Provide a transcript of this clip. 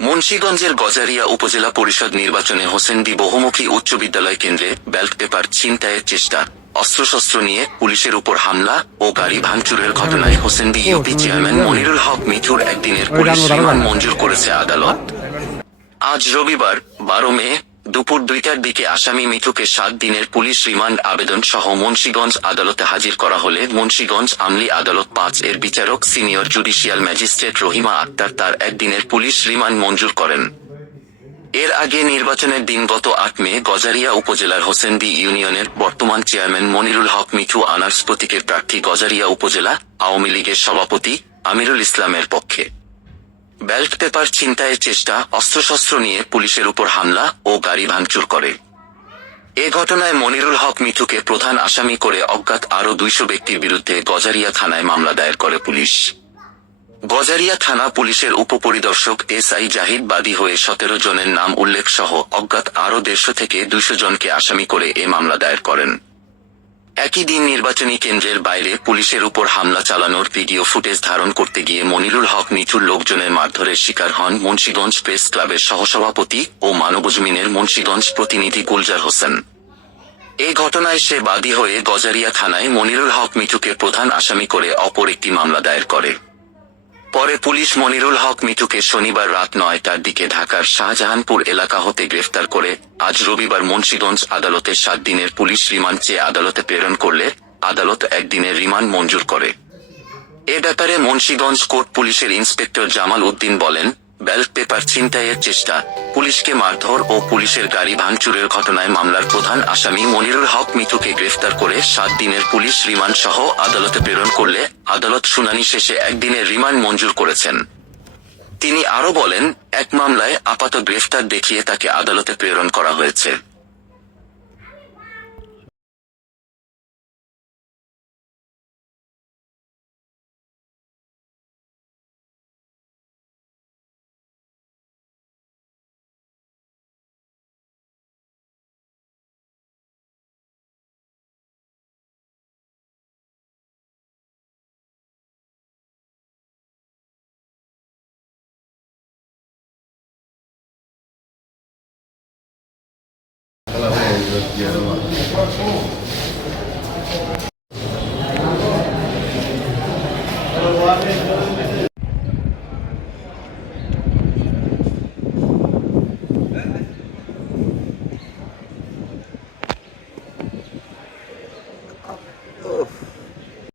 মুন্সীগঞ্জের গজারিয়া উপজেলা পরিষদ নির্বাচনে হোসেনদি বহুমুখী উচ্চ বিদ্যালয় কেন্দ্রে ব্যালট পেপার ছিনতাইয়ের চেষ্টা অস্ত্রশস্ত্র নিয়ে পুলিশের উপর হামলা ও গাড়ি ভাঙচুরের ঘটনায় হোসেনদি ইউপি চেয়ারম্যান মনিরুল হক মিঠুর একদিনের পুলিশ রিমান্ড মঞ্জুর করেছে আদালত। আজ রবিবার বারো মে দুপুর দুইটার দিকে আসামি মিঠুকে সাত দিনের পুলিশ রিমান্ড আবেদন সহ মুন্সীগঞ্জ আদালতে হাজির করা হলে মুন্সীগঞ্জ আমলি আদালত পাঁচ এর বিচারক, senior judicial magistrate Rahima Akter তার একদিনের পুলিশ রিমান্ড মঞ্জুর করেন। এর আগে নির্বাচনের দিন গত আট মে গজারিয়া উপজেলার হোসেনদি ইউনিয়নের বর্তমান চেয়ারম্যান মনিরুল হক মিঠু আনার্স প্রতীকের প্রার্থী গজারিয়া উপজেলা আওয়ামী লীগের সভাপতি আমিরুল ইসলামের পক্ষে। ব্যালট পেপার ছিনতাইয়ের চেষ্টা অস্ত্রশস্ত্র নিয়ে পুলিশের উপর হামলা ও গাড়ি ভাঙচুর করে। এ ঘটনায় মনিরুল হক মিঠুকে প্রধান আসামি করে অজ্ঞাত আরও দুইশো ব্যক্তির বিরুদ্ধে গজারিয়া থানায় মামলা দায়ের করে পুলিশ। গজারিয়া থানা পুলিশের উপপরিদর্শক এস আই জাহিদ বাদী হয়ে সতেরো জনের নাম উল্লেখ সহ অজ্ঞাত আরও দেড়শো থেকে দুইশো জনকে আসামি করে এ মামলা দায়ের করেন। একই দিন নির্বাচনী কেন্দ্রের বাইরে পুলিশের উপর হামলা চালানোর ভিডিও ফুটেজ ধারণ করতে গিয়ে মনিরুল হক মিঠুর লোকজনের মারধরের শিকার হন মুন্সীগঞ্জ প্রেস ক্লাবের সহসভাপতি ও মানবজমিনের মুন্সীগঞ্জ প্রতিনিধি গুলজার হোসেন। এই ঘটনায় সে বাদী হয়ে গজারিয়া থানায় মনিরুল হক মিঠুকে প্রধান আসামি করে অপর একটি মামলা দায়ের করে। পরে পুলিশ মনিরুল হক মিঠুকে শনিবার রাত নয়টার দিকে ঢাকার শাহজাহানপুর এলাকা হতে গ্রেফতার করে আজ রবিবার মুন্সীগঞ্জ আদালতে সাত দিনের পুলিশ রিমান্ড চেয়ে আদালতে প্রেরণ করলে আদালত একদিনের রিমান্ড মঞ্জুর করে। এ ব্যাপারে মুন্সীগঞ্জ কোর্ট পুলিশের ইন্সপেক্টর জামাল উদ্দিন বলেন, ব্যালট পেপার ছিনতাইয়ের চেষ্টা পুলিশকে মারধর ও পুলিশের গাড়ি ভাঙচুরের ঘটনায় মামলার প্রধান আসামি মনিরুল হক মিতুকে গ্রেফতার করে সাত দিনের পুলিশ রিমান্ড সহ আদালতে প্রেরণ করলে আদালত শুনানি শেষে একদিনের রিমান্ড মঞ্জুর করেছেন। তিনি আরও বলেন, এক মামলায় আপাত গ্রেফতার দেখিয়ে তাকে আদালতে প্রেরণ করা হয়েছে। 茄子放进